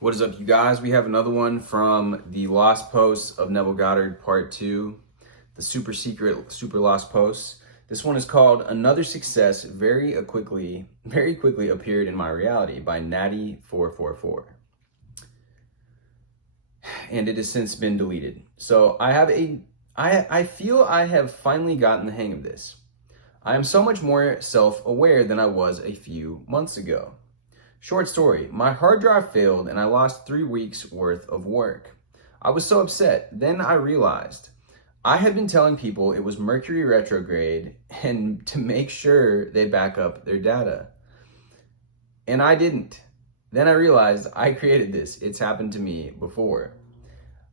What is up, you guys? We have another one from the Lost Posts of Neville Goddard, Part 2, the super secret, super lost posts. This one is called Another Success Very Quickly Appeared in My Reality by Natty444. And it has since been deleted. So I feel I have finally gotten the hang of this. I am so much more self-aware than I was a few months ago. Short story, my hard drive failed and I lost 3 weeks worth of work. I was so upset. Then I realized I had been telling people it was Mercury retrograde and to make sure they back up their data. And I didn't. Then I realized I created this. It's happened to me before.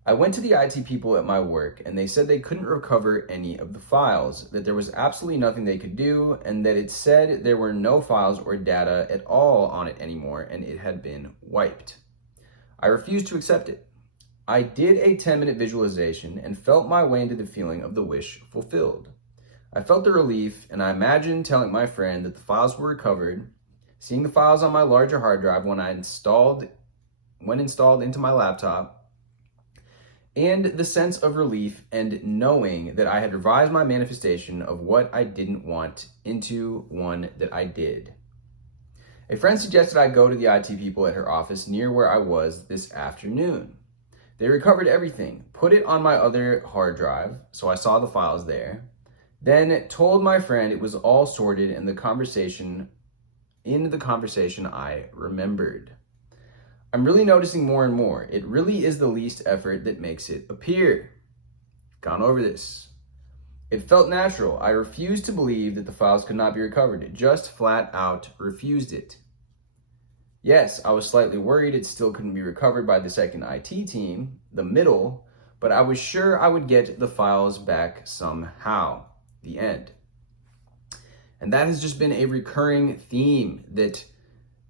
I went to the IT people at my work and they said they couldn't recover any of the files, that there was absolutely nothing they could do, and that it said there were no files or data at all on it anymore and it had been wiped. I refused to accept it. I did a 10-minute visualization and felt my way into the feeling of the wish fulfilled. I felt the relief and I imagined telling my friend that the files were recovered, seeing the files on my larger hard drive when installed into my laptop, and the sense of relief and knowing that I had revised my manifestation of what I didn't want into one that I did. A friend suggested I go to the IT people at her office near where I was this afternoon. They recovered everything, put it on my other hard drive, so I saw the files there, then told my friend it was all sorted in the conversation I remembered. I'm really noticing more and more. It really is the least effort that makes it appear. Gone over this. It felt natural. I refused to believe that the files could not be recovered. It just flat out refused it. Yes, I was slightly worried it still couldn't be recovered by the second IT team, the middle, but I was sure I would get the files back somehow. The end. And that has just been a recurring theme, that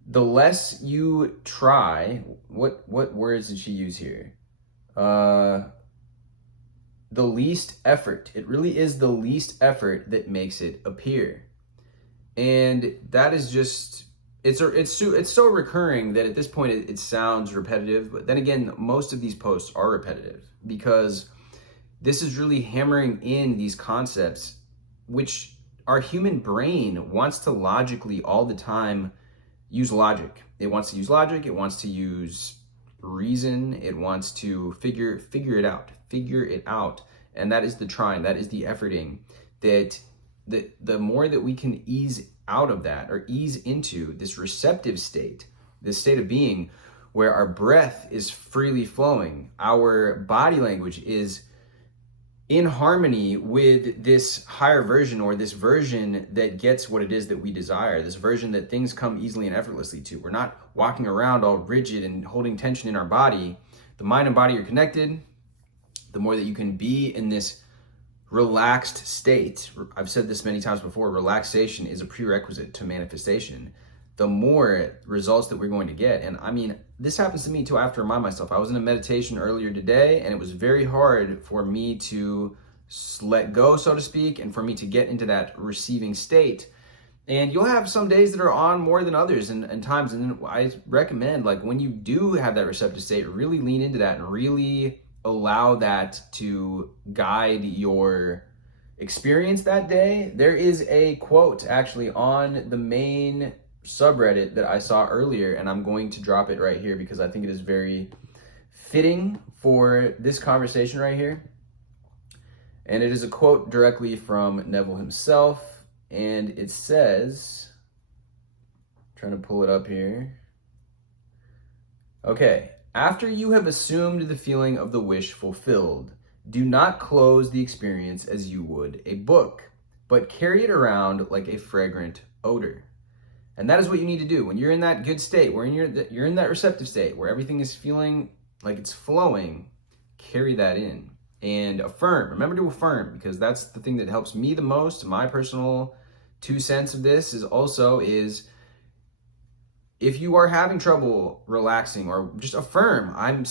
the less you try, what words did she use here? The least effort. It really is the least effort that makes it appear. And that is just, it's so recurring that at this point it sounds repetitive. But then again, most of these posts are repetitive because this is really hammering in these concepts, which our human brain wants to logically all the time use logic. It wants to use logic. It wants to use reason. It wants to figure it out. And that is the trying, that is the efforting, that the more that we can ease out of that or ease into this receptive state, this state of being where our breath is freely flowing, our body language is in harmony with this higher version, or this version that gets what it is that we desire, this version that things come easily and effortlessly to. We're not walking around all rigid and holding tension in our body. The mind and body are connected. The more that you can be in this relaxed state, I've said this many times before, relaxation is a prerequisite to manifestation, the more results that we're going to get. And I mean, this happens to me too. I have to remind myself. I was in a meditation earlier today and it was very hard for me to let go, so to speak, and for me to get into that receiving state. And you'll have some days that are on more than others and times. And I recommend, like, when you do have that receptive state, really lean into that and really allow that to guide your experience that day. There is a quote actually on the main subreddit that I saw earlier, and I'm going to drop it right here because I think it is very fitting for this conversation right here. And it is a quote directly from Neville himself, and it says, trying to pull it up here. Okay, after you have assumed the feeling of the wish fulfilled, do not close the experience as you would a book, but carry it around like a fragrant odor. And that is what you need to do when you're in that good state, where you're in that receptive state, where everything is feeling like it's flowing. Carry that in and affirm. Remember to affirm, because that's the thing that helps me the most. My personal 2 cents of this is if you are having trouble relaxing, or just affirm, I can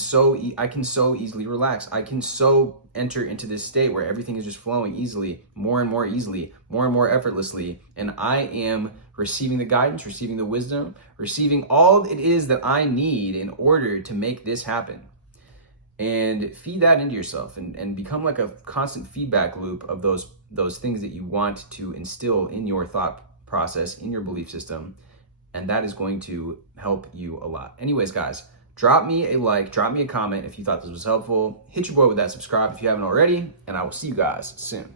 so easily relax. I can so enter into this state where everything is just flowing easily, more and more easily, more and more effortlessly, and I am receiving the guidance, receiving the wisdom, receiving all it is that I need in order to make this happen. And feed that into yourself and become like a constant feedback loop of those things that you want to instill in your thought process, in your belief system. And that is going to help you a lot. Anyways, guys, drop me a like, drop me a comment if you thought this was helpful. Hit your boy with that subscribe if you haven't already, and I will see you guys soon.